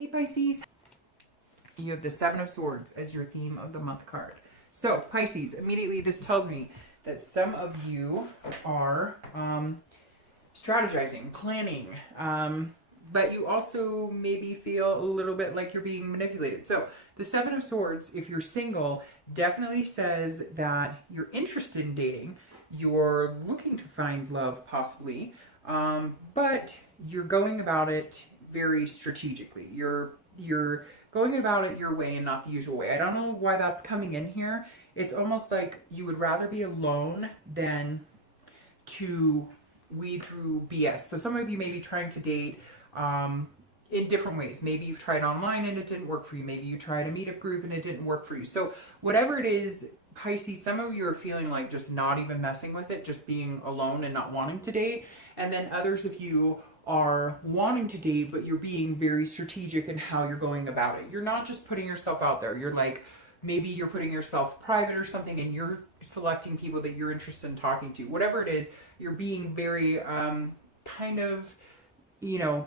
Hey Pisces, you have the Seven of Swords as your theme of the month card. So Pisces, immediately this tells me that some of you are strategizing, planning, but you also maybe feel a little bit like you're being manipulated. So the Seven of Swords, if you're single, definitely says that you're interested in dating, you're looking to find love possibly, but you're going about it very strategically. You're going about it your way and not the usual way. I don't know why that's coming in here. It's almost like you would rather be alone than to weed through BS. So some of you may be trying to date in different ways. Maybe you've tried online and it didn't work for you. Maybe you tried a meetup group and it didn't work for you. So whatever it is, Pisces, some of you are feeling like just not even messing with it, just being alone and not wanting to date. And then others of you are wanting to date, but you're being very strategic in how you're going about it. You're not just putting yourself out there. You're like, maybe you're putting yourself private or something and you're selecting people that you're interested in talking to. Whatever it is, you're being very kind of, you know,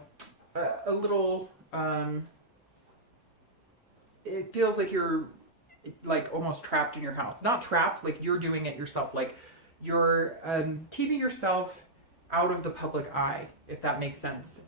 a little, it feels like you're like almost trapped in your house. Not trapped, like you're doing it yourself. Like you're keeping yourself out of the public eye, if that makes sense.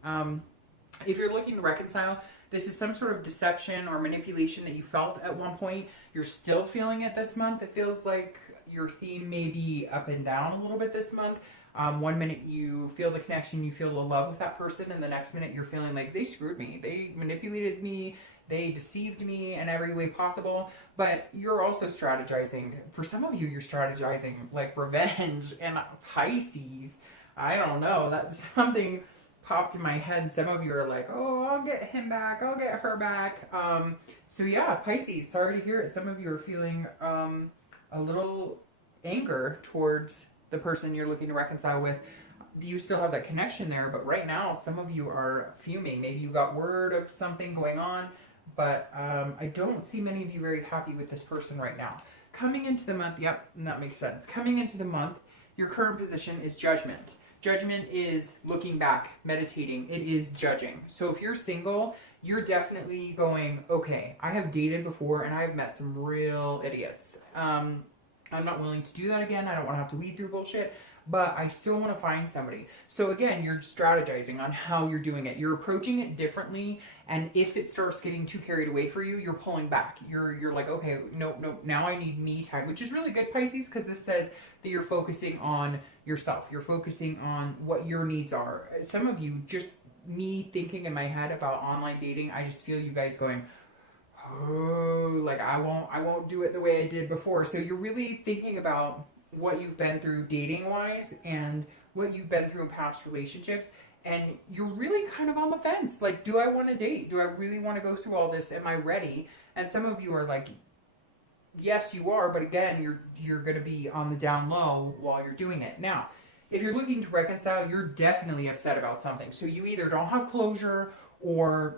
If you're looking to reconcile, this is some sort of deception or manipulation that you felt at one point. You're still feeling it this month. It feels like your theme may be up and down a little bit this month. One minute you feel the connection, you feel the love with that person, and the next minute you're feeling like they screwed me, they manipulated me, they deceived me in every way possible. But you're also strategizing. For some of you, you're strategizing like revenge. And Pisces, I don't know, that something popped in my head. Some of you are like, oh, I'll get him back, I'll get her back. So yeah, Pisces, sorry to hear it. Some of you are feeling a little anger towards the person you're looking to reconcile with. You still have that connection there, but right now some of you are fuming. Maybe you got word of something going on, but I don't see many of you very happy with this person right now. Coming into the month, yep, that makes sense. Coming into the month, your current position is judgment. Judgment is looking back, meditating. It is judging. So if you're single, you're definitely going, okay, I have dated before and I've met some real idiots. I'm not willing to do that again. I don't want to have to weed through bullshit, but I still want to find somebody. So again, you're strategizing on how you're doing it. You're approaching it differently. And if it starts getting too carried away for you, you're pulling back. You're like, okay, no, now I need me time, which is really good, Pisces, because this says that you're focusing on yourself. You're focusing on what your needs are. Some of you, just me thinking in my head about online dating, I just feel you guys going, oh, like I won't do it the way I did before. So you're really thinking about what you've been through dating wise and what you've been through in past relationships, and you're really kind of on the fence. Like, do I want to date? Do I really want to go through all this? Am I ready? And some of you are like, yes, you are, but again, you're going to be on the down low while you're doing it. Now, if you're looking to reconcile, you're definitely upset about something. So you either don't have closure or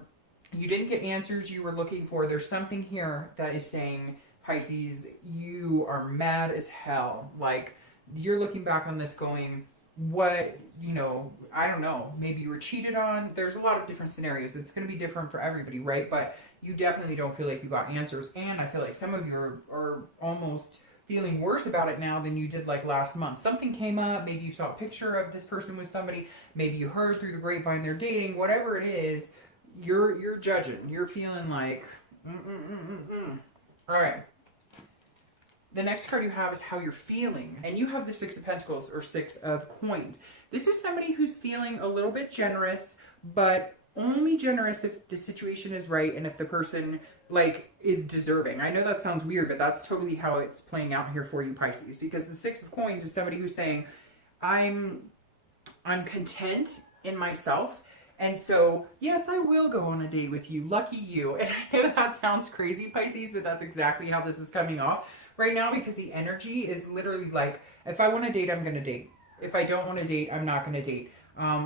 you didn't get answers you were looking for. There's something here that is saying, Pisces, you are mad as hell. Like, you're looking back on this going, what, you know, I don't know, maybe you were cheated on. There's a lot of different scenarios. It's going to be different for everybody, right? But you definitely don't feel like you got answers. And I feel like some of you are almost feeling worse about it now than you did like last month. Something came up. Maybe you saw a picture of this person with somebody. Maybe you heard through the grapevine they're dating. Whatever it is, you're judging. You're feeling like, All right. The next card you have is how you're feeling. And you have the Six of Pentacles or Six of Coins. This is somebody who's feeling a little bit generous, but only generous if the situation is right and if the person like is deserving. I know that sounds weird, but that's totally how it's playing out here for you, Pisces, because the Six of Coins is somebody who's saying, I'm content in myself. And so, yes, I will go on a date with you. Lucky you. And I know that sounds crazy, Pisces, but that's exactly how this is coming off right now, because the energy is literally like, if I want to date, I'm going to date. If I don't want to date, I'm not going to date.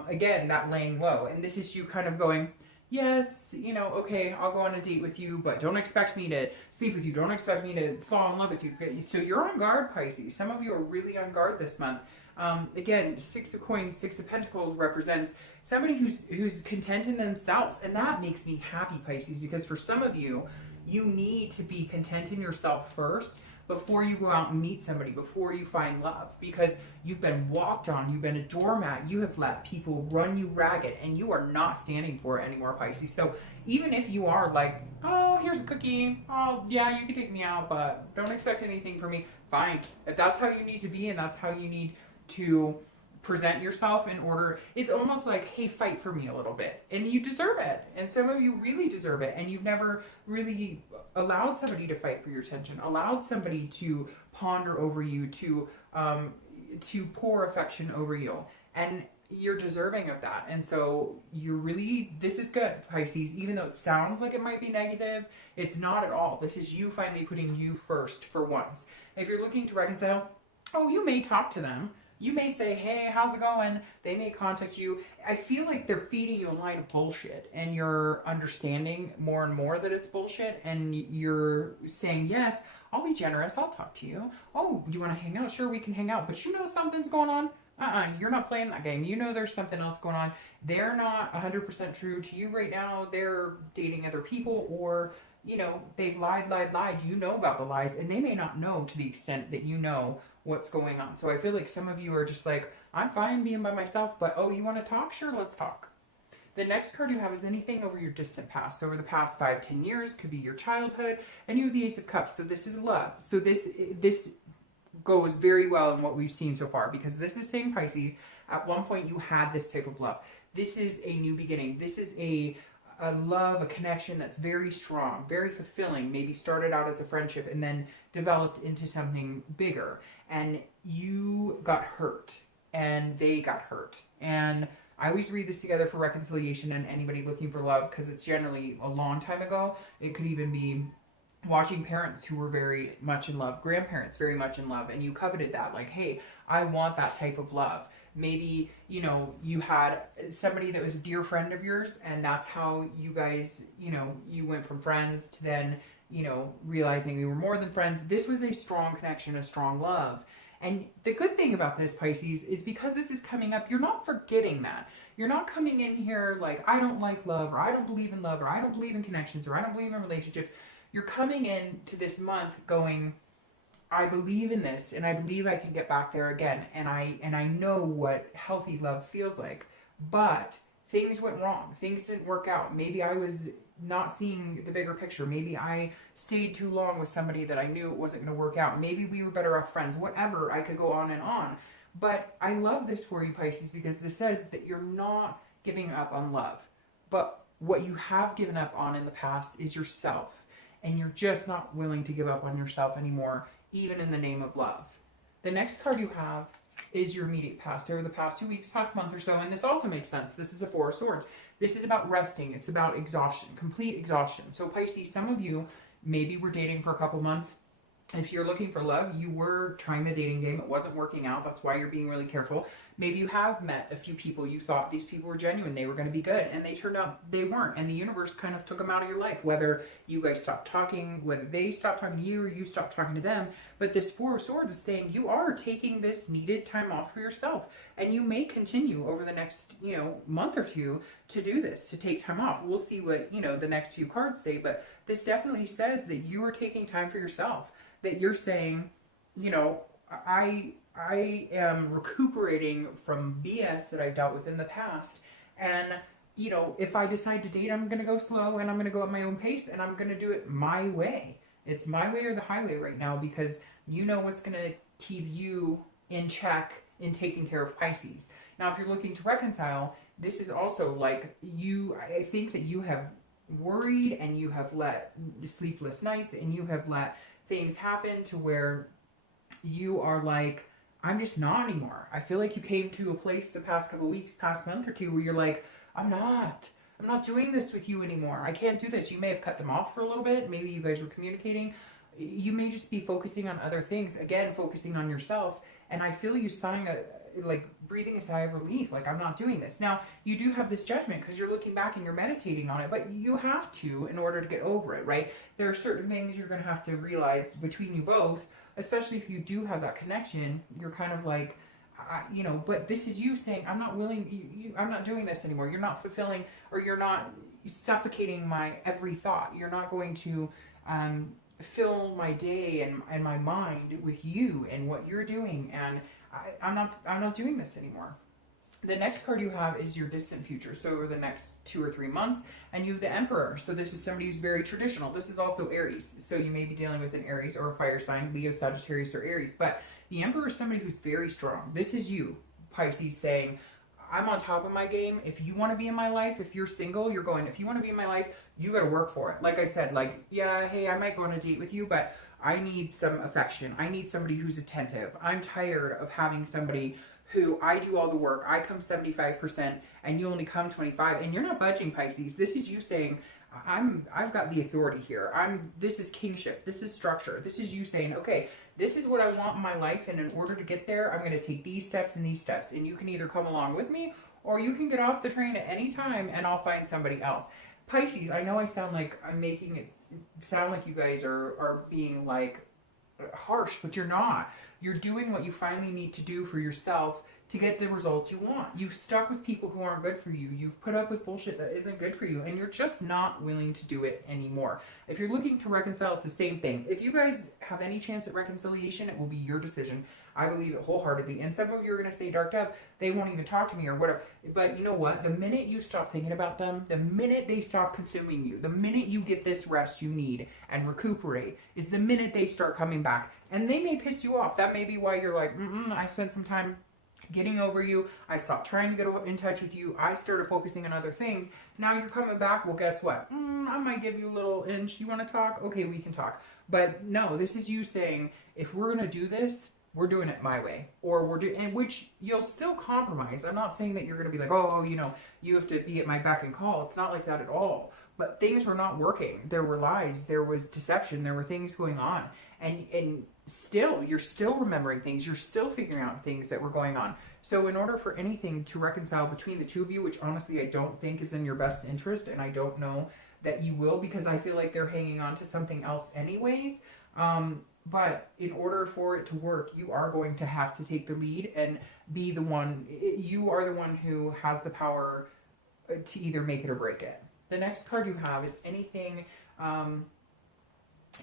Again, that laying low. And this is you kind of going, yes, you know, okay, I'll go on a date with you, but don't expect me to sleep with you. Don't expect me to fall in love with you. So you're on guard, Pisces. Some of you are really on guard this month. Again, Six of Coins, Six of Pentacles represents somebody who's content in themselves. And that makes me happy, Pisces, because for some of you, you need to be content in yourself first before you go out and meet somebody, before you find love, because you've been walked on, you've been a doormat, you have let people run you ragged, and you are not standing for it anymore, Pisces. So even if you are like, oh, here's a cookie, oh yeah, you can take me out, but don't expect anything from me, fine. If that's how you need to be and that's how you need to present yourself in order, it's almost like, hey, fight for me a little bit, and you deserve it. And some of you really deserve it, and you've never really allowed somebody to fight for your attention, allowed somebody to ponder over you, to pour affection over you, and you're deserving of that. And so you're really, this is good, Pisces. Even though it sounds like it might be negative, it's not at all. This is you finally putting you first for once. If you're looking to reconcile, oh, you may talk to them. You may say, hey, how's it going? They may contact you. I feel like they're feeding you a line of bullshit, and you're understanding more and more that it's bullshit, and you're saying, yes, I'll be generous. I'll talk to you. Oh, you want to hang out? Sure, we can hang out. But you know something's going on? You're not playing that game. You know there's something else going on. They're not 100% true to you right now. They're dating other people, or, you know, they've lied. You know about the lies, and they may not know to the extent that you know what's going on. So I feel like some of you are just like, I'm fine being by myself, but oh, you want to talk? Sure, let's talk. The next card you have is anything over your distant past, over the past 5-10 years, could be your childhood, and you have the Ace of Cups. So this is love. So this goes very well in what we've seen so far, because this is saying, Pisces, at one point you had this type of love. This is a new beginning. This is a love, a connection that's very strong, very fulfilling, maybe started out as a friendship and then developed into something bigger. And you got hurt and they got hurt. And I always read this together for reconciliation and anybody looking for love, because it's generally a long time ago. It could even be watching parents who were very much in love, grandparents very much in love, and you coveted that, like, hey, I want that type of love. Maybe, you know, you had somebody that was a dear friend of yours, and that's how you guys, you know, you went from friends to then, you know, realizing you were more than friends. This was a strong connection, a strong love. And the good thing about this, Pisces, is because this is coming up, you're not forgetting that. You're not coming in here like, I don't like love, or I don't believe in love, or I don't believe in connections, or I don't believe in relationships. You're coming in to this month going, I believe in this, and I believe I can get back there again, and I know what healthy love feels like. But things went wrong. Things didn't work out. Maybe I was not seeing the bigger picture. Maybe I stayed too long with somebody that I knew it wasn't going to work out. Maybe we were better off friends. Whatever. I could go on and on. But I love this for you, Pisces, because this says that you're not giving up on love. But what you have given up on in the past is yourself. And you're just not willing to give up on yourself anymore, even in the name of love. The next card you have is your immediate past, over the past 2 weeks, past month or so, and this also makes sense. This is a Four of Swords. This is about resting. It's about exhaustion, complete exhaustion. So Pisces, some of you maybe were dating for a couple months. If you're looking for love, you were trying the dating game. It wasn't working out. That's why you're being really careful. Maybe you have met a few people. You thought these people were genuine. They were going to be good. And they turned out they weren't. And the universe kind of took them out of your life. Whether you guys stopped talking, whether they stopped talking to you or you stopped talking to them. But this Four of Swords is saying you are taking this needed time off for yourself. And you may continue over the next, month or two to do this, to take time off. We'll see what, the next few cards say. But this definitely says that you are taking time for yourself. That you're saying, I am recuperating from BS that I've dealt with in the past. And, if I decide to date, I'm going to go slow and I'm going to go at my own pace and I'm going to do it my way. It's my way or the highway right now, because you know what's going to keep you in check in taking care of Pisces. Now, if you're looking to reconcile, this is also like I think that you have worried and you have let sleepless nights and you have let things happen to where you are like, I'm just not anymore. I feel like you came to a place the past couple of weeks, past month or two, where you're like, I'm not doing this with you anymore. I can't do this. You may have cut them off for a little bit. Maybe you guys were communicating. You may just be focusing on other things. Again, focusing on yourself. And I feel you breathing a sigh of relief, like, I'm not doing this. Now, you do have this judgment because you're looking back and you're meditating on it, but you have to in order to get over it, right? There are certain things you're going to have to realize between you both, especially if you do have that connection. You're kind of like, you know, but this is you saying, I'm not willing, I'm not doing this anymore. You're not fulfilling, or you're not suffocating my every thought. You're not going to fill my day and my mind with you and what you're doing. And I'm not doing this anymore. The next card you have is your distant future. So over the next 2 or 3 months, and you have the Emperor. So this is somebody who's very traditional. This is also Aries. So you may be dealing with an Aries or a fire sign, Leo, Sagittarius, or Aries. But the Emperor is somebody who's very strong. This is you, Pisces, saying, I'm on top of my game. If you want to be in my life, if you're single, you're going, if you want to be in my life, you got to work for it. Like I said, like, yeah, hey, I might go on a date with you, but I need some affection. I need somebody who's attentive. I'm tired of having somebody who I do all the work. I come 75% and you only come 25, and you're not budging, Pisces. This is you saying, I've got the authority here. This is kingship. This is structure. This is you saying, okay, this is what I want in my life, and in order to get there, I'm going to take these steps and these steps, and you can either come along with me, or you can get off the train at any time and I'll find somebody else. Pisces, I know I sound like I'm making it sound like you guys are being like harsh, but you're not. You're doing what you finally need to do for yourself to get the results you want. You've stuck with people who aren't good for you. You've put up with bullshit that isn't good for you, and you're just not willing to do it anymore. If you're looking to reconcile, it's the same thing. If you guys have any chance at reconciliation, it will be your decision. I believe it wholeheartedly. And some of you are going to say, Dark Dove, they won't even talk to me or whatever. But you know what? The minute you stop thinking about them, the minute they stop consuming you, the minute you get this rest you need and recuperate, is the minute they start coming back. And they may piss you off. That may be why you're like, I spent some time getting over you. I stopped trying to get in touch with you. I started focusing on other things. Now you're coming back. Well, guess what? I might give you a little inch. You want to talk? Okay, we can talk. But no, this is you saying, if we're going to do this, we're doing it my way. Or we're doing, and which you'll still compromise. I'm not saying that you're going to be like, oh, you know, you have to be at my beck and call. It's not like that at all. But things were not working. There were lies. There was deception. There were things going on. And still, you're still remembering things. You're still figuring out things that were going on. So in order for anything to reconcile between the two of you, which honestly I don't think is in your best interest, and I don't know that you will, because I feel like they're hanging on to something else anyways. But in order for it to work, you are going to have to take the lead and be the one. You are the one who has the power to either make it or break it. The next card you have is anything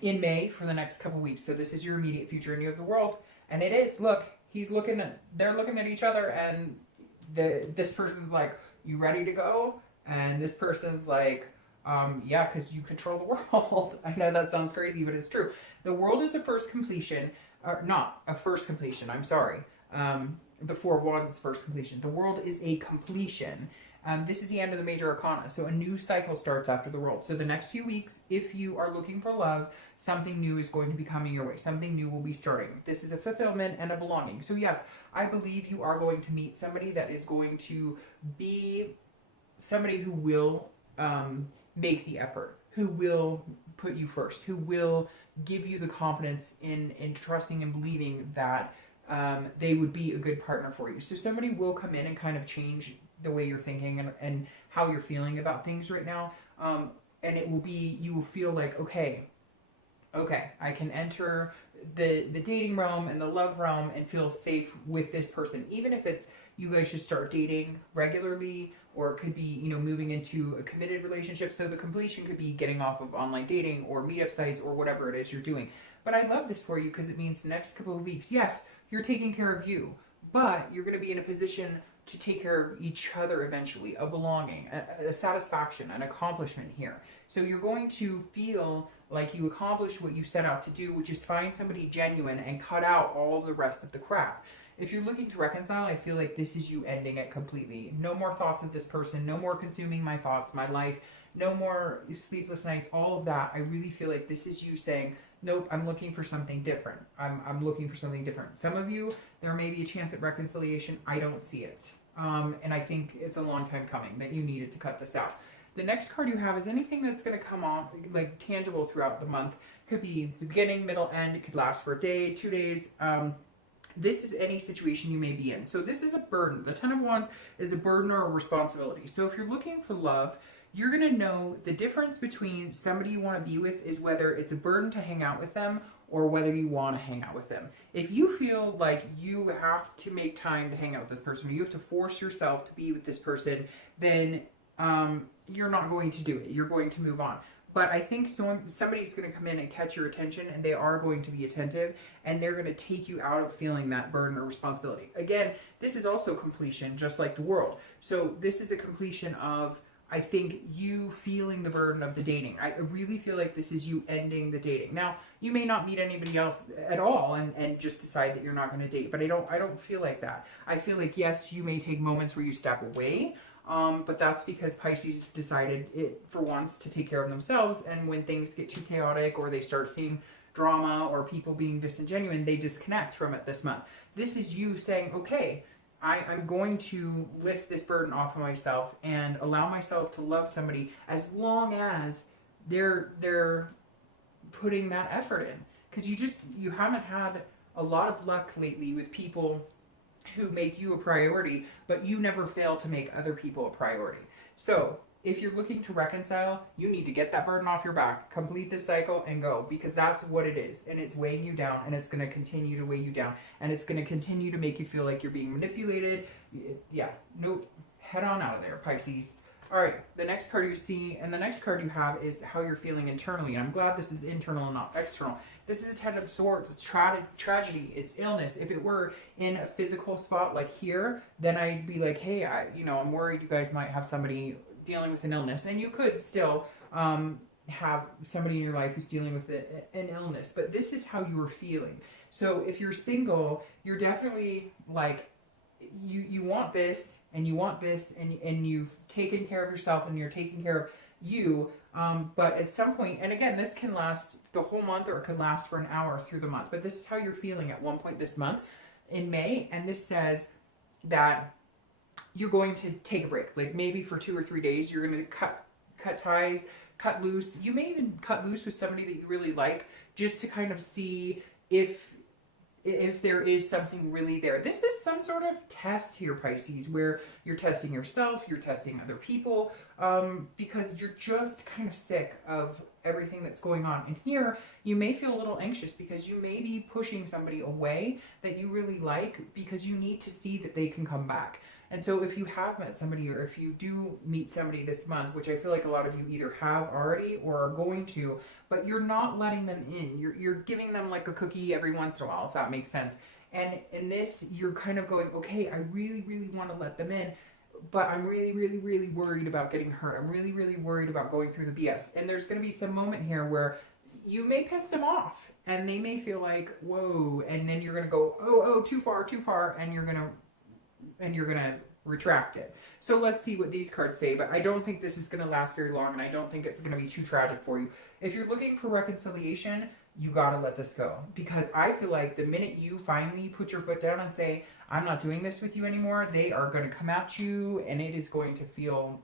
in May for the next couple weeks. So this is your immediate future, and you have the World. And it is, look, they're looking at each other, and this person's like, you ready to go? And this person's like, yeah, because you control the world. I know that sounds crazy, but it's true. The World is a first completion, or not a first completion, I'm sorry. The Four of Wands is first completion. The World is a completion. This is the end of the major arcana. So a new cycle starts after the World. So the next few weeks, if you are looking for love, something new is going to be coming your way. Something new will be starting. This is a fulfillment and a belonging. So yes, I believe you are going to meet somebody that is going to be somebody who will make the effort, who will put you first, who will give you the confidence in trusting and believing that they would be a good partner for you. So somebody will come in and kind of change the way you're thinking and how you're feeling about things right now. And it will be, you will feel like, okay, I can enter the dating realm and the love realm and feel safe with this person. Even if it's, you guys should start dating regularly, or it could be, you know, moving into a committed relationship. So the completion could be getting off of online dating or meetup sites or whatever it is you're doing. But I love this for you because it means the next couple of weeks, yes, you're taking care of you, but you're going to be in a position to take care of each other eventually, a belonging, a satisfaction, an accomplishment here. So you're going to feel like you accomplished what you set out to do, which is find somebody genuine and cut out all the rest of the crap. If you're looking to reconcile, I feel like this is you ending it completely. No more thoughts of this person, no more consuming my thoughts, my life, no more sleepless nights, all of that. I really feel like this is you saying, nope, I'm looking for something different. I'm looking for something different. Some of you, there may be a chance at reconciliation. I don't see it. And I think it's a long time coming that you needed to cut this out. The next card you have is anything that's going to come off, like tangible throughout the month. Could be the beginning, middle, end. It could last for a day, 2 days. This is any situation you may be in. So this is a burden. The Ten of Wands is a burden or a responsibility. So if you're looking for love, you're going to know the difference between somebody you want to be with is whether it's a burden to hang out with them or whether you want to hang out with them. If you feel like you have to make time to hang out with this person, or you have to force yourself to be with this person, then you're not going to do it. You're going to move on. But I think somebody's going to come in and catch your attention, and they are going to be attentive, and they're going to take you out of feeling that burden or responsibility. Again, this is also completion, just like the world. So this is a completion of, I think, you feeling the burden of the dating. I really feel like this is you ending the dating. Now, you may not meet anybody else at all and just decide that you're not going to date, but I don't feel like that. I feel like, yes, you may take moments where you step away, but that's because Pisces decided it for once to take care of themselves, and when things get too chaotic or they start seeing drama or people being disingenuine, they disconnect from it this month. This is you saying, okay, I'm going to lift this burden off of myself and allow myself to love somebody as long as they're putting that effort in. Because you haven't had a lot of luck lately with people who make you a priority, but you never fail to make other people a priority. So if you're looking to reconcile, you need to get that burden off your back, complete this cycle, and go, because that's what it is. And it's weighing you down, and it's going to continue to weigh you down, and it's going to continue to make you feel like you're being manipulated. Yeah, nope, head on out of there, Pisces. All right, the next card you see, and the next card you have is how you're feeling internally. And I'm glad this is internal and not external. This is a Ten of Swords. It's tragedy. It's illness. If it were in a physical spot like here, then I'd be like, hey, I'm worried you guys might have somebody dealing with an illness. And you could still have somebody in your life who's dealing with an illness. But this is how you were feeling. So if you're single, you're definitely like, you want this and you want this, and you've taken care of yourself and you're taking care of you, but at some point, and again, this can last the whole month or it could last for an hour through the month, but this is how you're feeling at one point this month in May, and this says that you're going to take a break, like maybe for 2 or 3 days. You're going to cut ties, cut loose. You may even cut loose with somebody that you really like, just to kind of see if there is something really there. This is some sort of test here, Pisces, where you're testing yourself, you're testing other people, because you're just kind of sick of everything that's going on. And here, you may feel a little anxious because you may be pushing somebody away that you really like because you need to see that they can come back. And so if you have met somebody, or if you do meet somebody this month, which I feel like a lot of you either have already or are going to, but you're not letting them in. You're giving them like a cookie every once in a while, if that makes sense. And in this, you're kind of going, okay, I really, really want to let them in, but I'm really, really, really worried about getting hurt. I'm really, really worried about going through the BS. And there's going to be some moment here where you may piss them off and they may feel like, whoa, and then you're going to go, oh, too far, and you're going to retract it. So let's see what these cards say, but I don't think this is going to last very long, and I don't think it's going to be too tragic for you. If you're looking for reconciliation, you got to let this go, because I feel like the minute you finally put your foot down and say, I'm not doing this with you anymore, they are going to come at you, and it is going to feel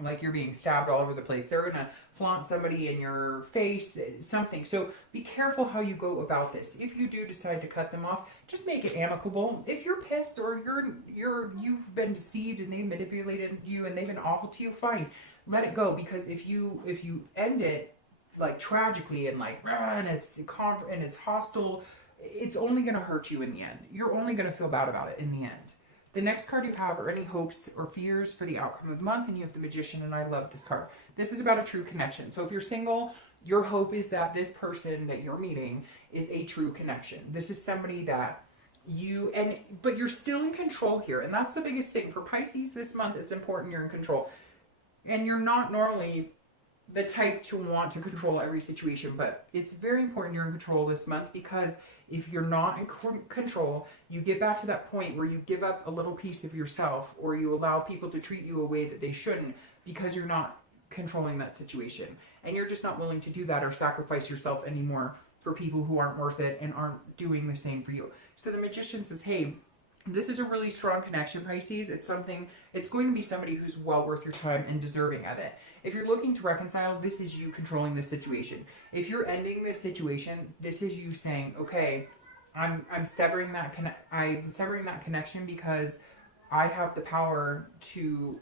like you're being stabbed all over the place. They're going to flaunt somebody in your face, something. So be careful how you go about this. If you do decide to cut them off, just make it amicable. If you're pissed or you've been deceived and they manipulated you and they've been awful to you, fine, let it go. Because if you end it like tragically and like and it's hostile, it's only going to hurt you in the end. You're only going to feel bad about it in the end. The next card you have are any hopes or fears for the outcome of the month, and you have the Magician, and I love this card. This is about a true connection. So if you're single, your hope is that this person that you're meeting is a true connection. This is somebody that but you're still in control here, and that's the biggest thing. For Pisces this month, it's important you're in control. And you're not normally the type to want to control every situation, but it's very important you're in control this month, because if you're not in control, you get back to that point where you give up a little piece of yourself, or you allow people to treat you a way that they shouldn't, because you're not controlling that situation. And you're just not willing to do that or sacrifice yourself anymore for people who aren't worth it and aren't doing the same for you. So the Magician says, hey, this is a really strong connection, Pisces. It's going to be somebody who's well worth your time and deserving of it. If you're looking to reconcile, this is you controlling the situation. If you're ending this situation, this is you saying, okay, I'm severing that connection because I have the power to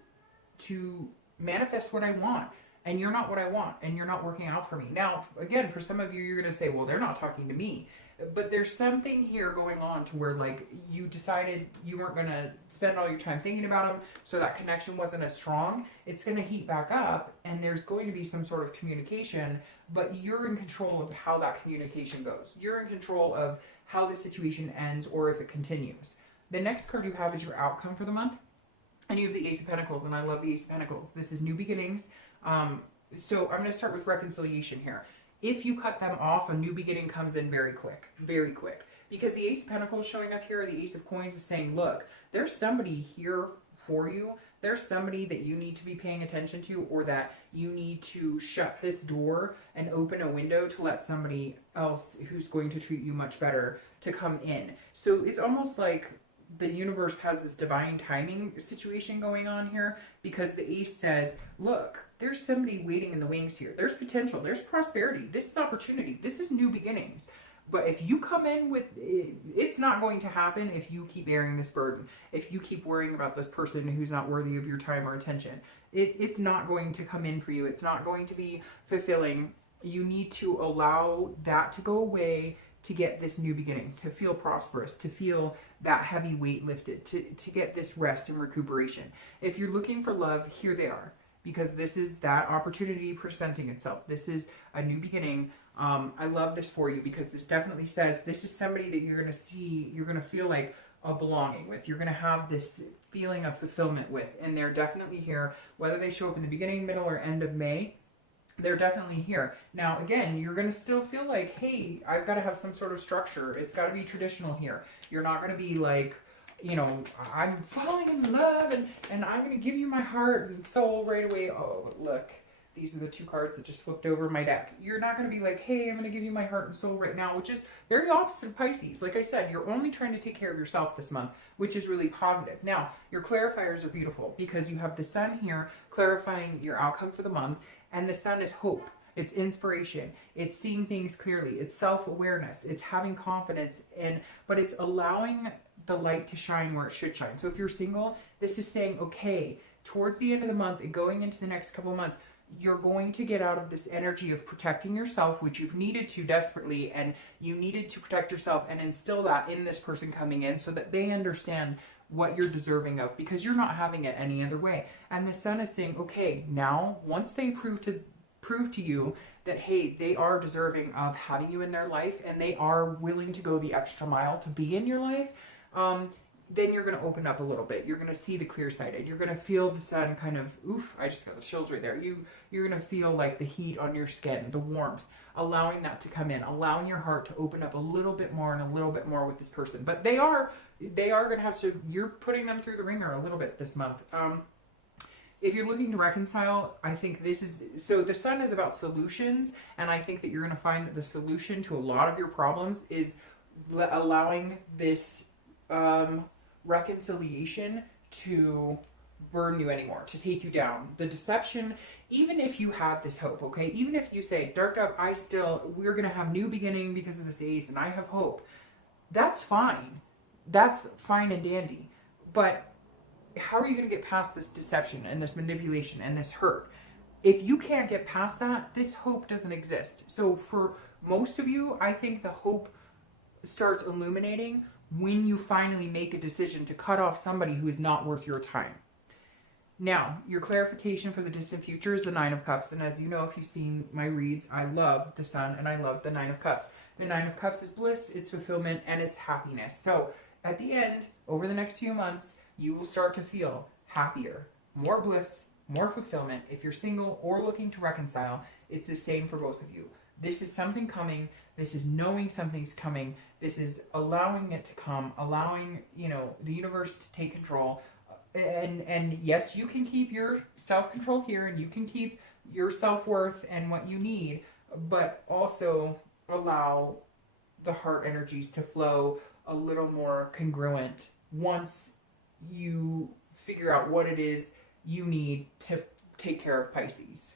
manifest what I want. And you're not what I want, and you're not working out for me. Now, again, for some of you, you're going to say, well, they're not talking to me. But there's something here going on to where, like, you decided you weren't going to spend all your time thinking about them, so that connection wasn't as strong. It's going to heat back up, and there's going to be some sort of communication, but you're in control of how that communication goes. You're in control of how the situation ends or if it continues. The next card you have is your outcome for the month. And you have the Ace of Pentacles, and I love the Ace of Pentacles. This is new beginnings. So I'm going to start with reconciliation here. If you cut them off, a new beginning comes in very quick, very quick. Because the Ace of Pentacles showing up here, the Ace of Coins is saying, look, there's somebody here for you. There's somebody that you need to be paying attention to, or that you need to shut this door and open a window to let somebody else who's going to treat you much better to come in. So it's almost like the universe has this divine timing situation going on here, because the Ace says, look, there's somebody waiting in the wings here. There's potential. There's prosperity. This is opportunity. This is new beginnings. But if you come in with, it's not going to happen if you keep bearing this burden. If you keep worrying about this person who's not worthy of your time or attention, it's not going to come in for you. It's not going to be fulfilling. You need to allow that to go away to get this new beginning, to feel prosperous, to feel that heavy weight lifted, to get this rest and recuperation. If you're looking for love, here they are, because this is that opportunity presenting itself. This is a new beginning. I love this for you, because this definitely says this is somebody that you're going to see, you're going to feel like a belonging with. You're going to have this feeling of fulfillment with, and they're definitely here, whether they show up in the beginning, middle, or end of May. They're definitely here. Now, again, you're going to still feel like, hey, I've got to have some sort of structure. It's got to be traditional here. You're not going to be like, you know, I'm falling in love and I'm going to give you my heart and soul right away. Oh, look, these are the two cards that just flipped over my deck. You're not going to be like, hey, I'm going to give you my heart and soul right now, which is very opposite of Pisces. Like I said, you're only trying to take care of yourself this month, which is really positive. Now, your clarifiers are beautiful, because you have the Sun here clarifying your outcome for the month. And the Sun is hope. It's inspiration. It's seeing things clearly. It's self-awareness. It's having confidence but it's allowing the light to shine where it should shine. So if you're single, this is saying, okay, towards the end of the month and going into the next couple of months, you're going to get out of this energy of protecting yourself, which you've needed to desperately, and you needed to protect yourself and instill that in this person coming in so that they understand what you're deserving of, because you're not having it any other way. And the Sun is saying, okay, now once they prove to you that, hey, they are deserving of having you in their life and they are willing to go the extra mile to be in your life, then you're going to open up a little bit. You're going to see the clear sided. You're going to feel the Sun kind of, oof, I just got the chills right there. You're going to feel like the heat on your skin, the warmth, allowing that to come in, allowing your heart to open up a little bit more and a little bit more with this person. But they are going to have to, you're putting them through the ringer a little bit this month. If you're looking to reconcile, I think this is, so the Sun is about solutions, and I think that you're going to find that the solution to a lot of your problems is allowing this reconciliation to burn you anymore, to take you down. The deception, even if you had this hope, okay, even if you say, Dark Dove, we're going to have new beginning because of this Ace and I have hope, that's fine. That's fine and dandy. But how are you going to get past this deception and this manipulation and this hurt? If you can't get past that, this hope doesn't exist. So for most of you, I think the hope starts illuminating when you finally make a decision to cut off somebody who is not worth your time. Now, your clarification for the distant future is the Nine of Cups. And as you know, if you've seen my reads, I love the Sun and I love the Nine of Cups. The Nine of Cups is bliss, it's fulfillment, and it's happiness. So at the end, over the next few months, you will start to feel happier, more bliss, more fulfillment. If you're single or looking to reconcile, it's the same for both of you. This is something coming. This is knowing something's coming. This is allowing it to come, allowing, the universe to take control. And yes, you can keep your self-control here, and you can keep your self-worth and what you need, but also allow the heart energies to flow a little more congruent once you figure out what it is you need to take care of Pisces.